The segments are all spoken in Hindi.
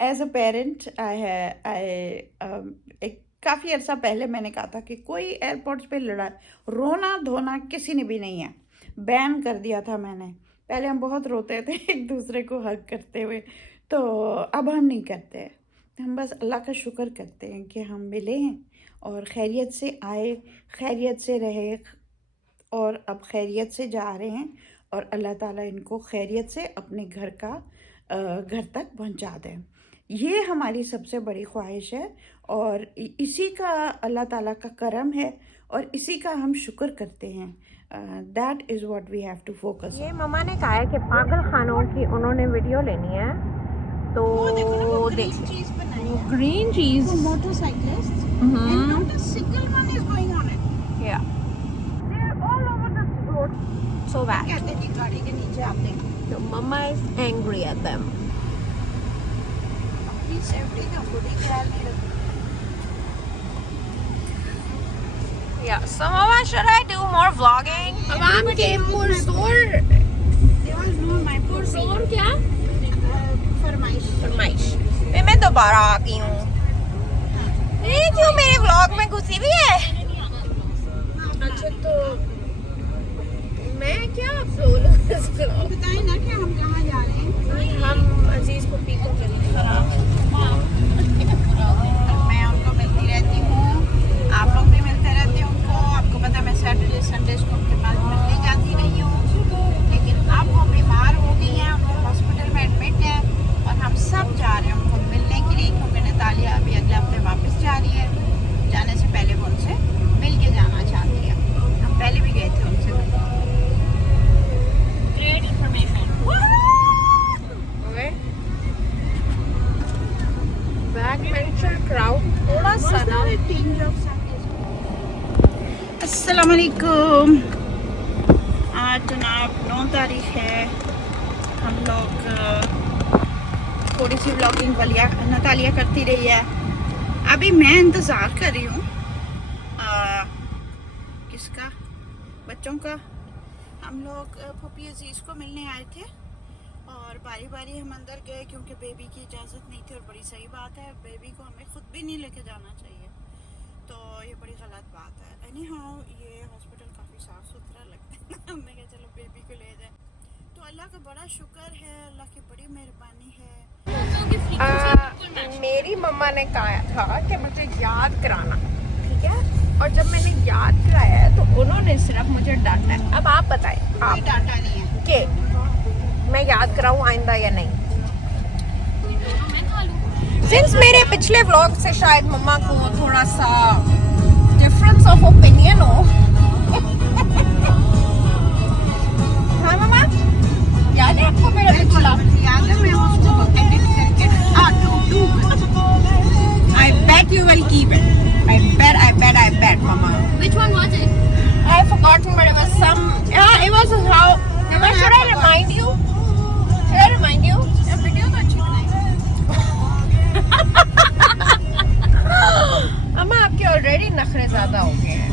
एज अ पेरेंट आई एक काफ़ी अर्सा पहले मैंने कहा था कि कोई एयरपोर्ट्स पे लड़ा रोना धोना किसी ने भी नहीं है, बैन कर दिया था मैंने। पहले हम बहुत रोते थे एक दूसरे को हग करते हुए, तो अब हम नहीं करते हैं। हम बस अल्लाह का शुक्र करते हैं कि हम मिले हैं और खैरियत से आए, खैरियत से रहे और अब खैरियत से जा रहे हैं, और अल्लाह ताला इनको खैरियत से अपने घर तक पहुंचा दें। ये हमारी सबसे बड़ी ख्वाहिश है और इसी का अल्लाह ताला का करम है और इसी का हम शुक्र करते हैं। That is what we have to focus. ये मम्मा ने कहा है कि पागल खानों की उन्होंने वीडियो लेनी है, तो देख ग्रीन चीज motorcyclists and not a single one is going on it. या They're all over the road. So bad. कहते हैं जी गाड़ी के नीचे आते हैं। So mama is angry at them. अपनी सेफ्टी का खुद ही ख्याल नहीं रखते। Yeah. So mama, should I do more vlogging? अब हम के पुरजोर They all know my पुरजोर क्या? फरमाइश। फरमाइश। मैं दोबारा आ गई हूँ। ये क्यों मेरे व्लॉग में घुसी हुई है? अच्छा तो मैं क्या बोलूँ इस व्लॉग? बताएं ना कि हम कहाँ जा रहे हैं। हम अजीज पप्पी को मिलने मैं उनको मिलती रहती हूँ, आप लोग भी मिलते रहते हैं उनको। आपको पता है मैं सैटरडे संडे को उनके पास मिलने जाती रही हूँ, लेकिन अब वो बीमार हो गई हैं, वो हॉस्पिटल में एडमिट है और हम सब जा रहे हैं उनको मिलने के लिए, क्योंकि नतालिया अभी अगले हफ्ते वापस जा रही है। जाने से पहले वो उनसे मिल के जाना चाहती है। हम पहले भी गए थे उनसे मिलने। Great information. बैकबेंचर क्राउड थोड़ा सा ना। अस्सलाम वालेकुम। आज जनाब 9 तारीख है। हम लोग थोड़ी सी व्लॉगिंग नतालिया करती रही है। अभी मैं इंतज़ार कर रही हूँ किसका, बच्चों का। हम लोग पप्पी अजीज़ को मिलने आए थे और बारी बारी हम अंदर गए, क्योंकि बेबी की इजाज़त नहीं थी। और बड़ी सही बात है, बेबी को हमें खुद भी नहीं लेके जाना चाहिए, तो ये बड़ी गलत बात है। एनी हाउ ये हॉस्पिटल काफ़ी साफ़ सुथरा लगता है। हमने कहा चलो बेबी को ले जाए, तो अल्लाह का बड़ा शुक्र है, अल्लाह की बड़ी मेहरबानी है। मेरी मम्मा ने कहा था कि मुझे याद कराना, ठीक है, और जब मैंने याद कराया है तो उन्होंने सिर्फ मुझे डांटा है। अब आप बताएं, कोई डाटा नहीं है कि मैं याद कराऊं आइंदा या नहीं। सिंस मेरे पिछले व्लॉग से शायद मम्मा को थोड़ा सा डिफरेंस ऑफ ओपिनियन हो। हाँ मम्मा, याद है आपको मेरा पिछला? याद है, मैं उसको एडिट करके I bet you will keep it. I bet, Mama. Which one was it? I've forgotten, but it was some. Yeah, it was how. Mama, should I remind you? Should I remind you? ये वीडियो तो अच्छी बनाई। अम्मा आपके ऑलरेडी नखरे ज्यादा हो गए हैं।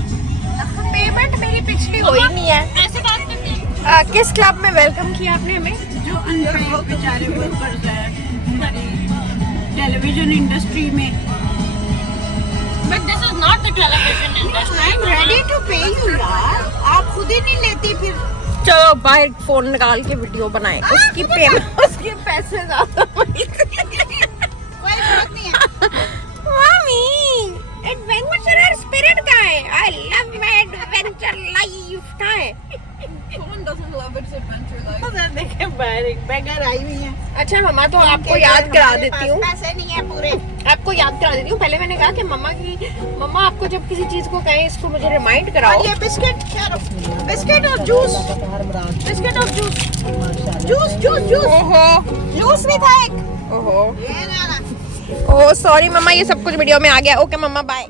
पेमेंट मेरी पिछली हुई नहीं है। ऐसे बात करते हैं। किस क्लब में वेलकम किया आपने हमें? जो अनपेड बेचारे वर्कर्स हैं हमारी टेलीविजन इंडस्ट्री में। But this is not the television industry. I am ready to pay you यार, आप खुद ही नहीं लेती फिर। चलो बाहर फोन निकाल के वीडियो बनाए, उसकी पेमेंट उसके पैसे ज्यादा कोई बात नहीं है। मम्मी एडवेंचरर स्पिरिट का है। I love my adventure life का है। Someone doesn't love its adventure life. देखे बैगर आई हुई है। अच्छा मम्मा, तो आपको याद करा देती हूँ, पैसे नहीं है पूरे। आपको याद करा देती हूँ। पहले मैंने कहा कि मम्मा आपको जब किसी चीज को कहें इसको मुझे रिमाइंड कराओ। और ये बिस्किट बिस्किट और जूस, बिस्किट और जूस। ओहो, जूस भी था एक। ओहो, ये ना ओह सॉरी मम्मा, ये सब कुछ वीडियो में आ गया। ओके मम्मा, bye.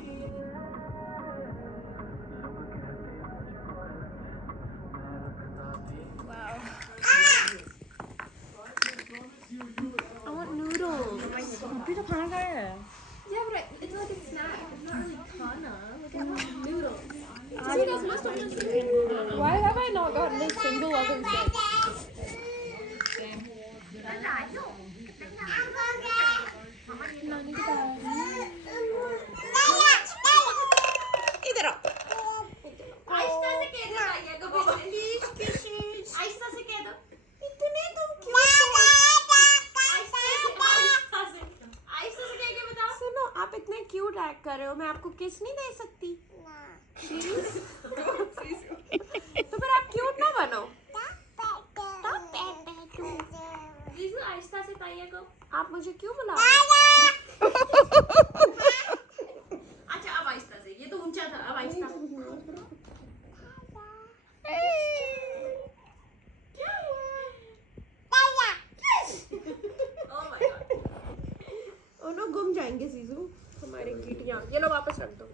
Yeah, but it's like a snack. It's not really kana. Like noodles. You guys must have just noodles. Why have I not gotten a single other thing? Check कर रहे हो? मैं आपको किस नहीं दे सकती? तो फिर आप क्यूट ना बनो। जीजू आहिस्ता से ताइया को। आप मुझे क्यों बुला रहे हो? अच्छा अब आहिस्ता से, ये तो ऊंचा था, अब आहिस्ता। Oh my God. Oh no, गुम जाएंगे जीजू हमारे कीटियां। ये लो वापस रख दो।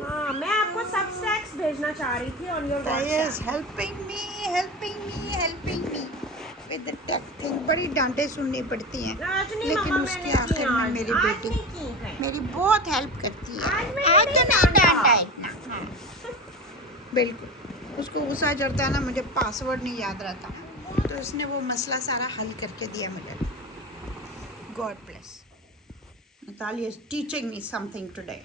हाँ, मैं आपको सब स्नैक्स भेजना चाह रही थी on your Taya is helping me with the tech thing. बड़ी डांटे सुननी पड़ती हैं, राजनी लेकिन मम्मा उसके मैंने की आखिर में आज। मेरी आज बेटी नहीं की है। मेरी बहुत हेल्प करती है। आज मैंने आज नहीं तो नहीं डांटा। डांटा इतना। हाँ, बिल्कुल। उसको गुस्सा चढ़ता है ना, मुझे पासवर्ड नहीं याद रहता, तो उसने वो मसला सारा हल करके दिया मुझे। God bless. Natalia is teaching me something today,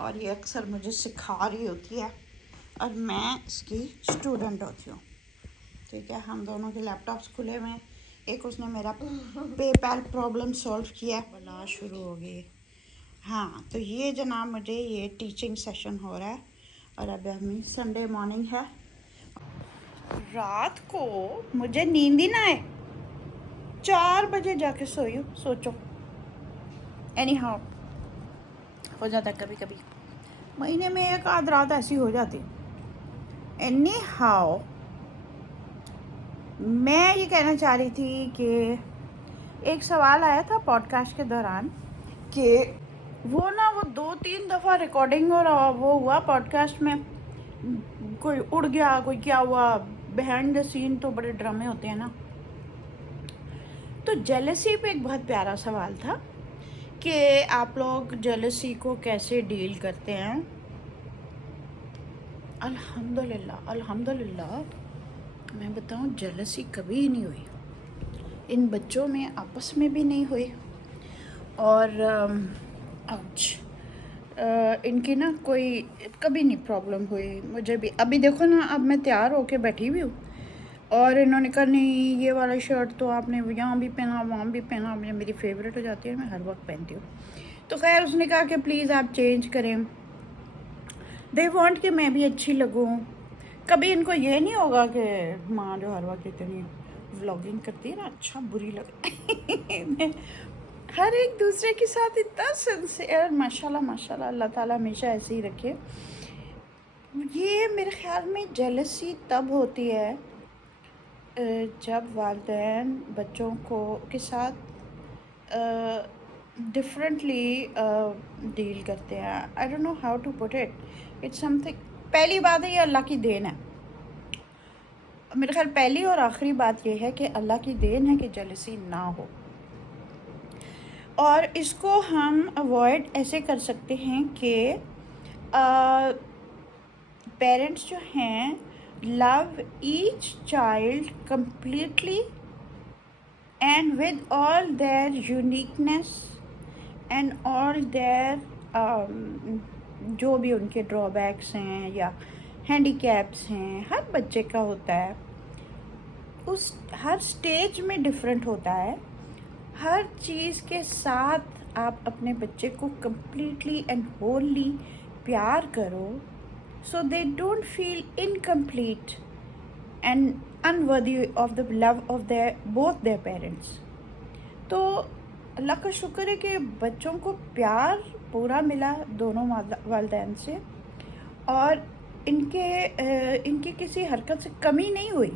और ये अक्सर मुझे सिखा रही होती है और मैं इसकी स्टूडेंट होती हूँ। ठीक है, हम दोनों के लैपटॉप्स खुले हुए हैं। एक उसने मेरा पेपैल प्रॉब्लम सॉल्व किया, बला शुरू हो गई। हाँ, तो ये जनाब मुझे ये टीचिंग सेशन हो रहा है, और अब हमें संडे मॉर्निंग है। रात को मुझे नींद ही ना आए, 4 बजे जाके सोई हूँ। सोचो, एनी हाउ हो जाता है कभी कभी, महीने में एक आध रात ऐसी हो जाती। एनी हाउ, मैं ये कहना चाह रही थी कि एक सवाल आया था पॉडकास्ट के दौरान कि वो 2-3 दफ़ा रिकॉर्डिंग और वो हुआ पॉडकास्ट में, कोई उड़ गया, कोई क्या हुआ, बिहाइंड द सीन तो बड़े ड्रामे होते हैं ना। तो जेलसी पे एक बहुत प्यारा सवाल था कि आप लोग जेलसी को कैसे डील करते हैं। अल्हम्दुलिल्लाह मैं बताऊं, जेलसी कभी नहीं हुई। इन बच्चों में आपस में भी नहीं हुई, और इनकी ना कोई कभी नहीं प्रॉब्लम हुई मुझे भी। अभी देखो ना, अब मैं तैयार होके बैठी हुई हूँ, और इन्होंने कहा नहीं ये वाला शर्ट तो आपने यहाँ भी पहना, वहाँ भी पहना। मुझे मेरी फेवरेट हो जाती है, मैं हर वक्त पहनती हूँ। तो खैर उसने कहा कि प्लीज़ आप चेंज करें, दे वांट कि मैं भी अच्छी लगूं। कभी इनको ये नहीं होगा कि माँ जो हर वक्त इतनी व्लॉगिंग करती है ना, अच्छा बुरी लगे। हर एक दूसरे के साथ इतना सिंसियर, माशाल्लाह अल्लाह ताला हमेशा ऐसे ही रखे। ये मेरे ख्याल में जेलसी तब होती है जब वालिदैन बच्चों को के साथ डिफरेंटली डील करते हैं। I don't know how to put it, it's something. पहली बात है, ये अल्लाह की देन है। मेरे ख्याल पहली और आखिरी बात ये है कि अल्लाह की देन है कि जेलसी ना हो, और इसको हम अवॉइड ऐसे कर सकते हैं कि पेरेंट्स जो हैं love each child completely and with all their uniqueness and all their जो भी उनके ड्रॉबैक्स हैं या हैंडीकैप्स हैं, हर बच्चे का होता है। उस हर स्टेज में डिफरेंट होता है। हर चीज़ के साथ आप अपने बच्चे को completely and wholly प्यार करो, so they don't feel incomplete and unworthy of the love of both their parents. तो अल्लाह का शुक्र है कि बच्चों को प्यार पूरा मिला दोनों वालिदैन से, और इनकी किसी हरकत से कमी नहीं हुई।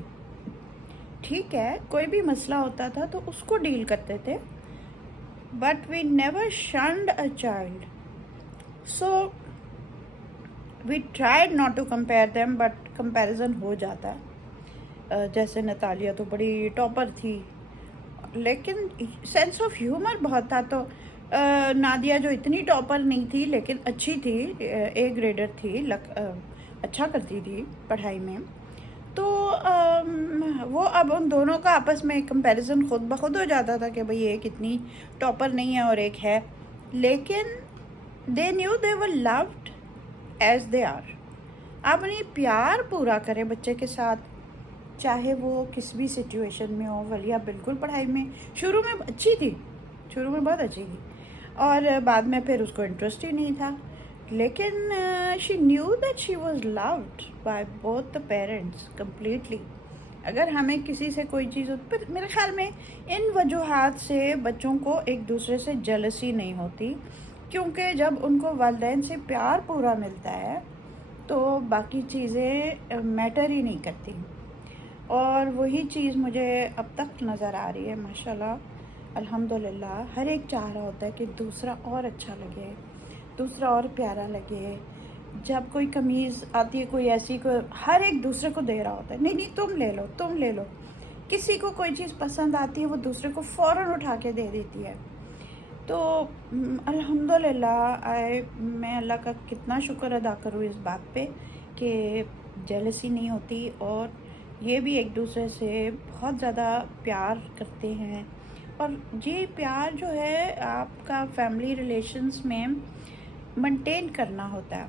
ठीक है, कोई भी मसला होता था तो उसको डील करते थे, but we never shunned a child, so we tried not to compare them, but comparison हो जाता है। जैसे नतालिया तो बड़ी टॉपर थी, लेकिन सेंस ऑफ ह्यूमर बहुत था। तो नादिया जो इतनी टॉपर नहीं थी लेकिन अच्छी थी, ए ग्रेडर थी, अच्छा करती थी पढ़ाई में। तो वो अब उन दोनों का आपस में कंपैरिजन खुद ब खुद हो जाता था कि भाई एक इतनी टॉपर नहीं है और एक है, लेकिन they knew they were loved as they are. आप उन्हें प्यार पूरा करें बच्चे के साथ, चाहे वो किस भी सिचुएशन में हो। वलिया बिल्कुल पढ़ाई में शुरू में अच्छी थी, शुरू में बहुत अच्छी थी और बाद में फिर उसको इंटरेस्ट ही नहीं था, लेकिन she knew that she was loved by both the parents completely. अगर हमें किसी से कोई चीज़ पर मेरे ख्याल में इन वजूहात से बच्चों को एक दूसरे से जेलसी नहीं होती, क्योंकि जब उनको वालिदैन से प्यार पूरा मिलता है तो बाकी चीज़ें मैटर ही नहीं करती। और वही चीज़ मुझे अब तक नज़र आ रही है माशाल्लाह अल्हम्दुलिल्लाह। हर एक चाह रहा होता है कि दूसरा और अच्छा लगे, दूसरा और प्यारा लगे। जब कोई कमीज़ आती है कोई ऐसी, कोई हर एक दूसरे को दे रहा होता है, नहीं नहीं तुम ले लो, तुम ले लो। किसी को कोई चीज़ पसंद आती है वो दूसरे को फ़ौरन उठा के दे देती है। तो अल्हम्दुलिल्लाह मैं अल्लाह का कितना शुक्र अदा करूँ इस बात पे कि जेलसी नहीं होती और ये भी एक दूसरे से बहुत ज़्यादा प्यार करते हैं। और ये प्यार जो है आपका फैमिली रिलेशंस में मेंटेन करना होता है।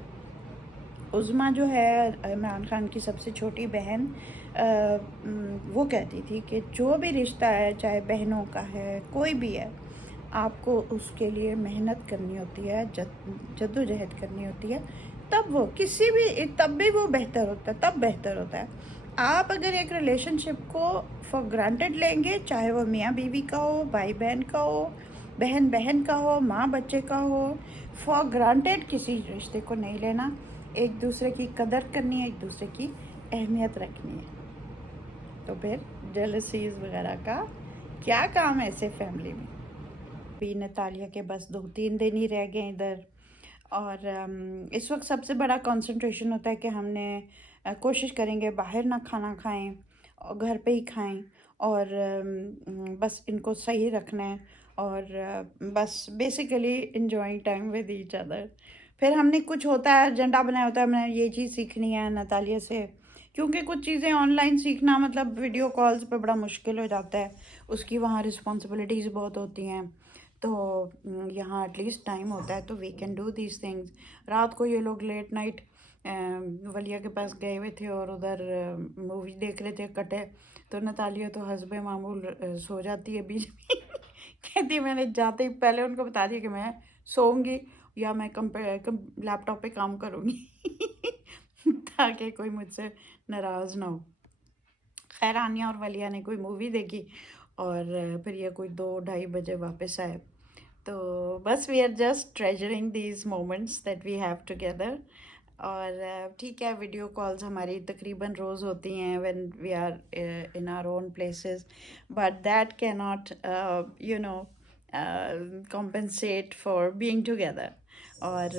उज़मा जो है इमरान खान की सबसे छोटी बहन, वो कहती थी कि जो भी रिश्ता है चाहे बहनों का है कोई भी है, आपको उसके लिए मेहनत करनी होती है, जद्दोजहद करनी होती है, तब वो किसी भी तब भी वो बेहतर होता है, तब बेहतर होता है। आप अगर एक रिलेशनशिप को फॉर ग्रांटेड लेंगे, चाहे वो मियाँ बीवी का हो, भाई बहन का हो, बहन बहन का हो, माँ बच्चे का हो, फॉर ग्रांटेड किसी रिश्ते को नहीं लेना। एक दूसरे की कदर करनी है, एक दूसरे की अहमियत रखनी है। तो फिर जेलसीज वगैरह का क्या काम है ऐसे फैमिली में। अभी नतालिया के बस 2-3 दिन ही रह गए इधर, और इस वक्त सबसे बड़ा कंसंट्रेशन होता है कि हमने कोशिश करेंगे बाहर ना खाना खाएं और घर पे ही खाएं, और बस इनको सही रखना है, और बस basically enjoying time with each other. फिर हमने कुछ होता है एजेंडा बनाया होता है, मैंने ये चीज़ सीखनी है नतालिया से, क्योंकि कुछ चीज़ें ऑनलाइन सीखना मतलब वीडियो कॉल्स पे बड़ा मुश्किल हो जाता है, उसकी वहाँ रिस्पॉन्सिबिलिटीज़ बहुत होती हैं। तो यहाँ एटलीस्ट टाइम होता है तो we can do these things. रात को ये लोग लेट नाइट वलिया के पास गए हुए थे और उधर मूवी देख रहे थे कटे, तो नतालिया तो हस्बे मामूल सो जाती है बीच में कहती है मैंने जाते ही पहले उनको बता दिया कि मैं सोऊंगी या मैं लैपटॉप पे काम करूँगी ताकि कोई मुझसे नाराज़ ना हो। खैर आनिया और वलिया ने कोई मूवी देखी और फिर ये कोई 2-2:30 बजे वापस आए। तो बस we are just treasuring these moments that we have together. और ठीक है, वीडियो कॉल्स हमारी तकरीबन रोज़ होती हैं when we are in our own places, but that can not you know compensate for being together। और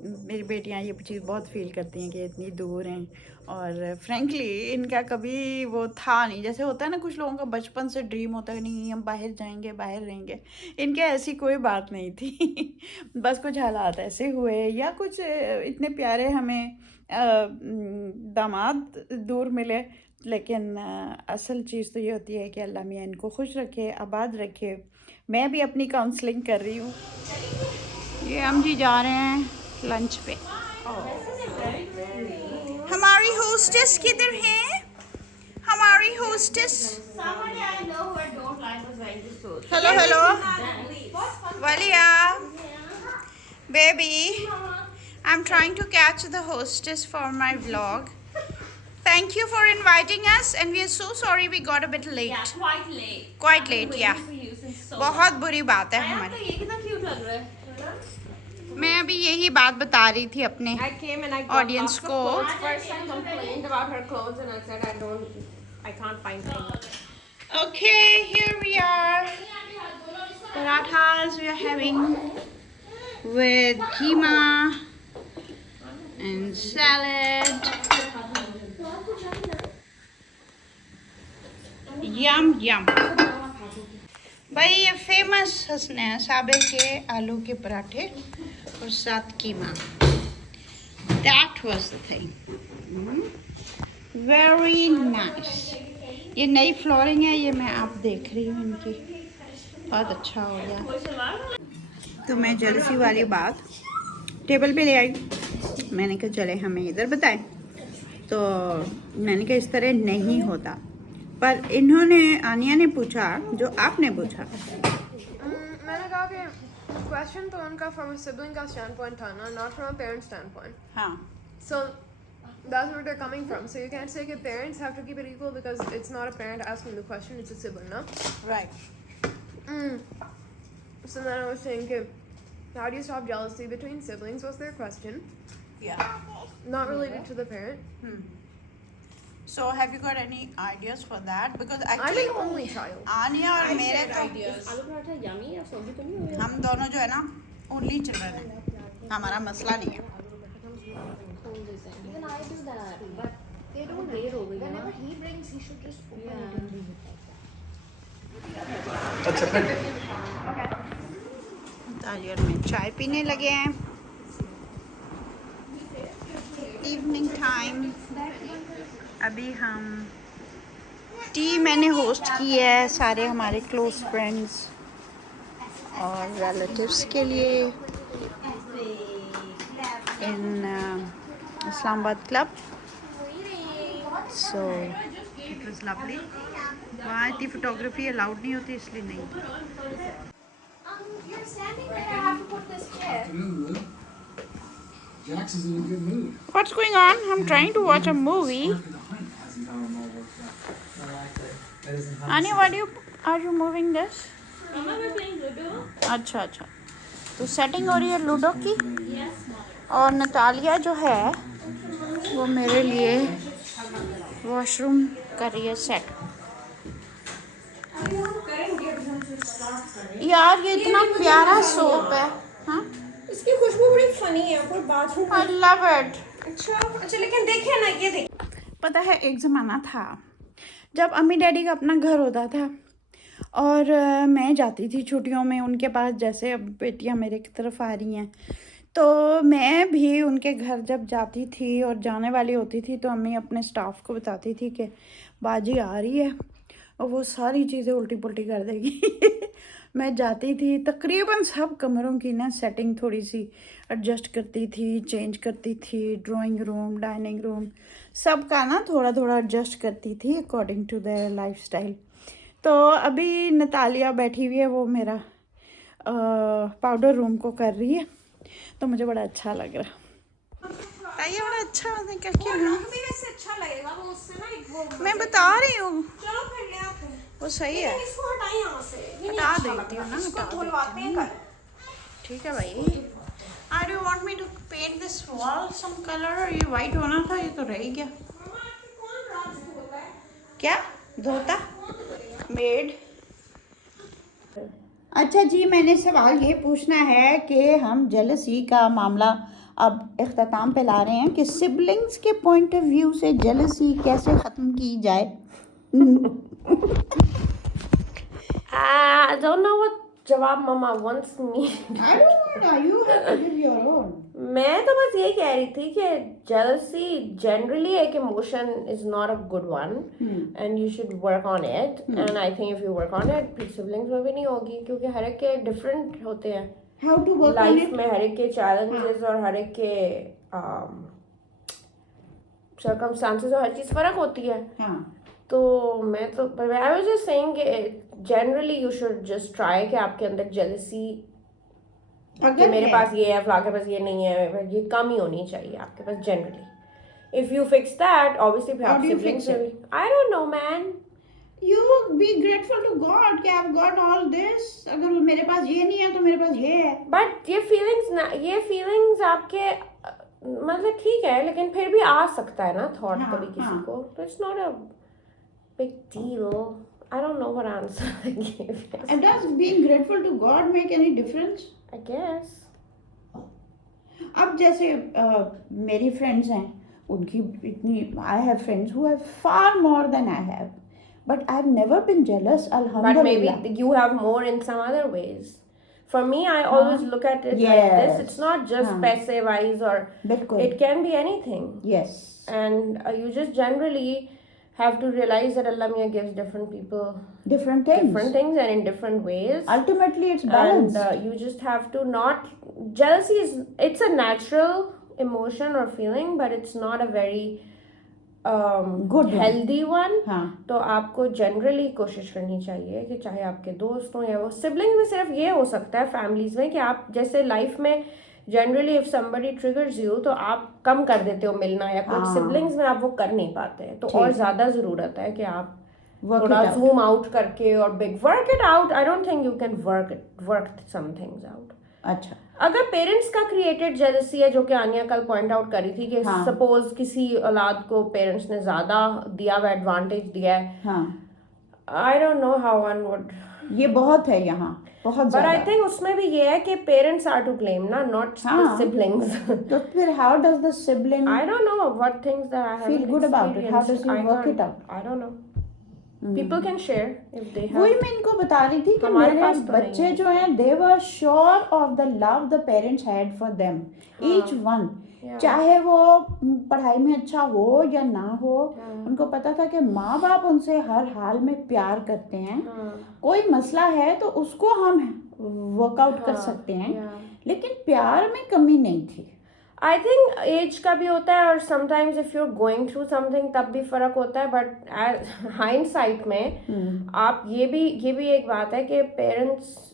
मेरी बेटियां ये चीज़ बहुत फील करती हैं कि इतनी दूर हैं, और फ्रेंकली इनका कभी वो था नहीं, जैसे होता है ना कुछ लोगों का बचपन से ड्रीम होता है नहीं हम बाहर जाएंगे बाहर रहेंगे, इनके ऐसी कोई बात नहीं थी बस कुछ हालात ऐसे हुए या कुछ इतने प्यारे हमें दामाद दूर मिले, लेकिन असल चीज़ तो ये होती है कि अल्लाह मियाँ इनको खुश रखे, आबाद रखे। मैं भी अपनी काउंसलिंग कर रही हूँ। ये हम जी जा रहे हैं लंच पे। हमारी होस्टेस किधर है? हमारी होस्टेस हेलो हेलो वलिया baby, I'm trying to catch the hostess for my vlog. Thank you for inviting us and we are so sorry we got a bit late. Yeah, quite late. Quite late, yeah. For you since so बहुत बुरी बात है long. हमारी। ये कितना क्यूट लग रहा है। मैं अभी यही बात बता रही थी अपने I came and I got audience lots of को। clothes. First I complained about her clothes and I said I can't find things. Okay, here we are. Parathas we are having with keema and salad. Yum yum. भाई ये फेमस हसनैन साबिर के आलू के पराठे और साथ कीमा। That was the thing. Very nice. ये नई फ्लोरिंग है, ये मैं आप देख रही हूँ इनकी, बहुत अच्छा हो गया। तो मैं जेलसी वाली बात टेबल पे ले आई, मैंने कहा चले हमें इधर बताएं, तो मैंने कहा इस तरह नहीं होता, पर इन्होंने आनिया ने पूछा जो आपने पूछा मैंने कहा कि क्वेश्चन तो उनका फ्रॉम अ सिबलिंग का स्टैंड था ना, not from a parent stand हाँ So that's where they're coming from. So you can't say that parents have to keep it equal because it's not a parent asking the question, it's a sibling, no? Right So then I was saying, okay, how do you stop jealousy between siblings? Was their question, या not related to the parent. So have you got any ideas for that? Because I'm actually an only child. आनिया और मेरे तो आलू पराठा यमी या सब्जी तो नहीं हुई हम दोनों जो है ना ओनली चिल्ड्रन है, हमारा मसला नहीं है. Even I do that, but they don't. Whenever he brings, he should just open it and leave it like that. तालियर में चाय पीने लगे हैं. Evening time. अभी हम टी मैंने होस्ट की है सारे हमारे क्लोज फ्रेंड्स और रिलेटिव्स के लिए in Islamabad club. So it was lovely. वहाँ इतनी फोटोग्राफी अलाउड नहीं होती इसलिए नहीं. You're standing there. I have to put this chair. Jax is in a good mood. What's going on? I'm trying to watch a movie. Anya, are you moving this? Mama, we're playing Ludo. अच्छा अच्छा. तो सेटिंग हो रही है लूडो की. और नतालिया जो है वो मेरे लिए वॉशरूम कर रही है सेट. यार ये इतना प्यारा सोप है. हाँ इसकी खुशबू बड़ी फनी है पर बाथरूम आई लव इट. अच्छा लेकिन देखिए ना ये देखिए. पता है एक ज़माना था जब अम्मी डैडी का अपना घर होता था और मैं जाती थी छुट्टियों में उनके पास. जैसे अब बेटियां मेरे की तरफ आ रही हैं तो मैं भी उनके घर जब जाती थी और जाने वाली होती थी तो अम्मी अपने स्टाफ को बताती थी कि बाजी आ रही है और वो सारी चीज़ें उल्टी पुल्टी कर देगी. मैं जाती थी तकरीबन सब कमरों की ना सेटिंग थोड़ी सी एडजस्ट करती थी, चेंज करती थी. ड्राइंग रूम, डाइनिंग रूम सब का ना थोड़ा थोड़ा एडजस्ट करती थी अकॉर्डिंग टू देयर लाइफस्टाइल. तो अभी नतालिया बैठी हुई है, वो मेरा पाउडर रूम को कर रही है तो मुझे बड़ा अच्छा लग रहा. ये बड़ा अच्छा क्या क्या भी वैसे अच्छा लगेगा वो उससे ना एक वो मैं बता रही हूँ चलो फिर ले आते हैं. वो सही है. इसको हटाएं यहाँ से. ये नहीं हटा अच्छा देती हूँ ना, इसको हटा धुलवाते हैं कल. ठीक है भाई. I do want me to paint this wall some colour. ये वाइट होना था, ये तो रह ही गया. क्या धोता मेड. अच्छा जी, मैंने सवाल ये पूछना है कि हम जेलसी का मामला अब इख्तिताम पे ला रहे हैं कि सिबलिंग्स के पॉइंट ऑफ व्यू से जेलसी कैसे ख़त्म की जाए. I don't know what जवाब मामा wants me. I don't know, you have to give your own. मैं तो बस ये कह रही थी कि jealousy generally एक emotion is not a good one and you should work on it and I think if you work on it फिर siblings में भी नहीं होगी क्योंकि हर एक के different होते हैं. How to work on life it? में हर एक के challenges और हर एक के circumstances और हर चीज़ फ़र्क होती है. हाँ. तो मैं तो I was just saying कि generally you should just try कि आपके अंदर jealousy कि मेरे पास ये है फला के पास ये नहीं है ये कम ही होनी चाहिए आपके पास generally. If you fix that, obviously फिर How आप do you siblings fix में भी I don't know man. You be grateful to God कि I've got all this. अगर मेरे पास ये नहीं है तो मेरे पास ये है. But ये feelings आपके मतलब ठीक है लेकिन फिर भी आ सकता है ना thought हाँ, कभी किसी हाँ. को. तो it's not a big deal. I don't know what answer I gave. And does being grateful to God make any difference? I guess. अब जैसे मेरी फ्रेंड्स हैं उनकी इतनी I have friends who have far more than I have. But I've never been jealous, But alhamdulillah. maybe you have more in some other ways. For me, I always look at it like this. Yes. It's not just paise wise or बिल्कुल. it can be anything. Yes. And you just generally have to realize that Allah Mia gives different people Different things. different things and in different ways. Ultimately, it's balance. And you just have to not jealousy it's a natural emotion or feeling, but it's not a very Good one. Healthy one, हाँ तो आपको जनरली कोशिश करनी चाहिए कि चाहे आपके दोस्त हों या वो सिबलिंग में, सिर्फ ये हो सकता है फैमिलीज में कि आप जैसे लाइफ में generally if somebody triggers you तो आप कम कर देते हो मिलना, या कुछ हाँ। सिबलिंग्स में आप वो कर नहीं पाते हैं, तो ठीक। और ज्यादा जरूरत है कि आप Work थोड़ा it out. जूम आउट करके और big work it out. I don't think you can work some things out. अच्छा अगर पेरेंट्स का क्रिएटेड जेलसी है, जो कि आनिया कल पॉइंट आउट करी थी कि हाँ। सपोज किसी औलाद को पेरेंट्स ने ज्यादा दिया हुआ एडवांटेज दिया है, हाँ आई don't know how one would, ये बहुत है यहाँ, बहुत बट आई ज्यादा। थिंक उसमें भी ये है कि पेरेंट्स आर टू ब्लेम ना, नॉट द हाँ। सिबलिंग्स. तो फिर how does the sibling I don't know what things that I have Feel good about it. How does you work it out? I don't know. People can share if they have. वही मैं इनको बता रही थी कि हमारे मेरे पास तो बच्चे नहीं है। जो हैं they were sure of the love the parents had for them each one, Yeah. चाहे वो पढ़ाई में अच्छा हो या ना हो, उनको पता था कि माँ बाप उनसे हर हाल में प्यार करते हैं। कोई मसला है तो उसको हम वर्कआउट कर सकते हैं, लेकिन प्यार में कमी नहीं थी। आई थिंक एज का भी होता है, और sometimes if you are going through something तब भी फर्क होता है, बट हाइंडसाइट में आप ये भी एक बात है कि पेरेंट्स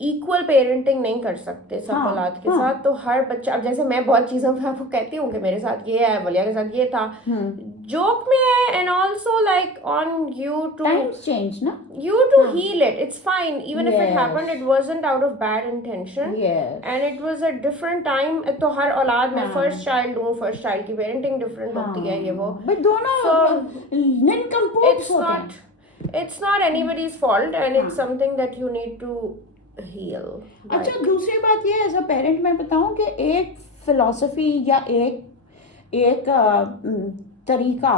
इक्वल पेरेंटिंग नहीं कर सकते सब हाँ, औलाद के हाँ। साथ. तो हर बच्चा, अब जैसे मैं बहुत चीज़ों पे आपको कहती हूँ कि मेरे साथ ये है, वलिया के साथ ये था, जोक में है, and also like on you two times change ना। heal it. It's fine. Even if it Yes. happened, it wasn't out of bad intention. Yes. And it was a different time. एक तो हर औलाद में हाँ। फर्स्ट चाइल्ड हूँ, फर्स्ट चाइल्ड की पेरेंटिंग डिफरेंट होती है, ये वो. बट दोनों So, निनकम्पोट It's होते not. हैं। It's not anybody's fault, and it's something that you need to heal. अच्छा दूसरी बात ये एज अ पेरेंट मैं बताऊं कि एक फिलॉसफी या एक तरीका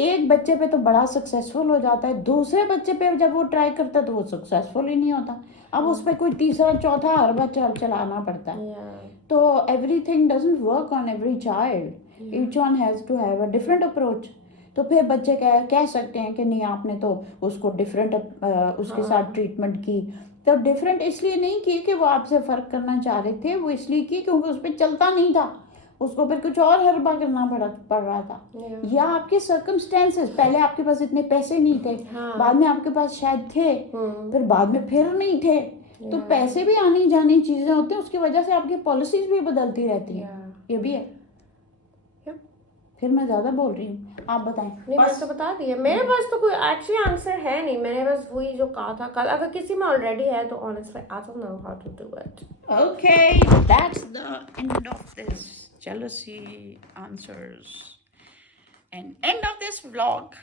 एक बच्चे पे तो बड़ा सक्सेसफुल हो जाता है, दूसरे बच्चे पे जब वो ट्राई करता है तो वो सक्सेसफुल ही नहीं होता। अब उस पर कोई तीसरा चौथा हर बार चलाना पड़ता है। Yeah. तो everything doesn't work on every child, each one has to have a different approach. तो फिर बच्चे कह सकते हैं कि नहीं आपने तो उसको डिफरेंट उसके साथ ट्रीटमेंट की, तो डिफरेंट इसलिए नहीं की कि वो आपसे फ़र्क करना चाह रहे थे, वो इसलिए की क्योंकि उस पर चलता नहीं था, उसको फिर कुछ और हरबा करना पड़ रहा था। Yeah. या आपके सर्कमस्टेंसेस, पहले आपके पास इतने पैसे नहीं थे, बाद में आपके पास शायद थे, फिर बाद में फिर नहीं थे, तो पैसे भी आनी जानी चीज़ें होती हैं, उसकी वजह से आपकी पॉलिसीज भी बदलती रहती हैं। ये भी है। फिर मैं ज़्यादा बोल रही हूँ, आप बताएं। नहीं, मैंने तो बता दिया, मेरे पास तो कोई एक्चुअली आंसर है नहीं, मैंने बस वही जो कहा था कल, अगर किसी में ऑलरेडी है तो honestly I don't know how to do it. Okay, that's the end of this jealousy answers and end of this vlog.